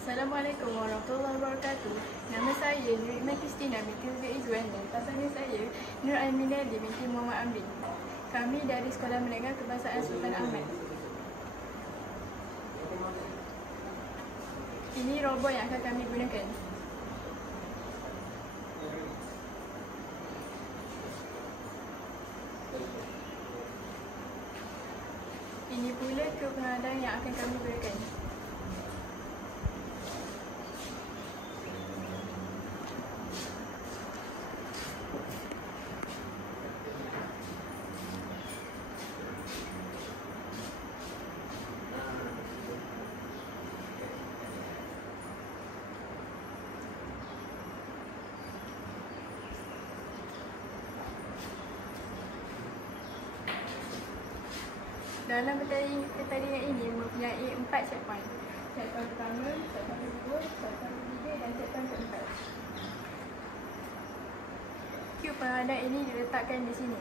Assalamualaikum warahmatullahi wabarakatuh. Nama saya Nur Iman Kristina binti Huzur Izzuan dan pasangan saya Nur Aminah binti Muhammad Amrin. Kami dari Sekolah Menengah Kebangsaan Sultan Ahmad. Ini robot yang akan kami gunakan. Ini pula kod pengadaan yang akan kami gunakan. Dalam pertandingan ini mempunyai 4 checkpoint. Checkpoint pertama, checkpoint kedua, checkpoint ketiga dan checkpoint keempat. Cube pengadaan ini diletakkan di sini.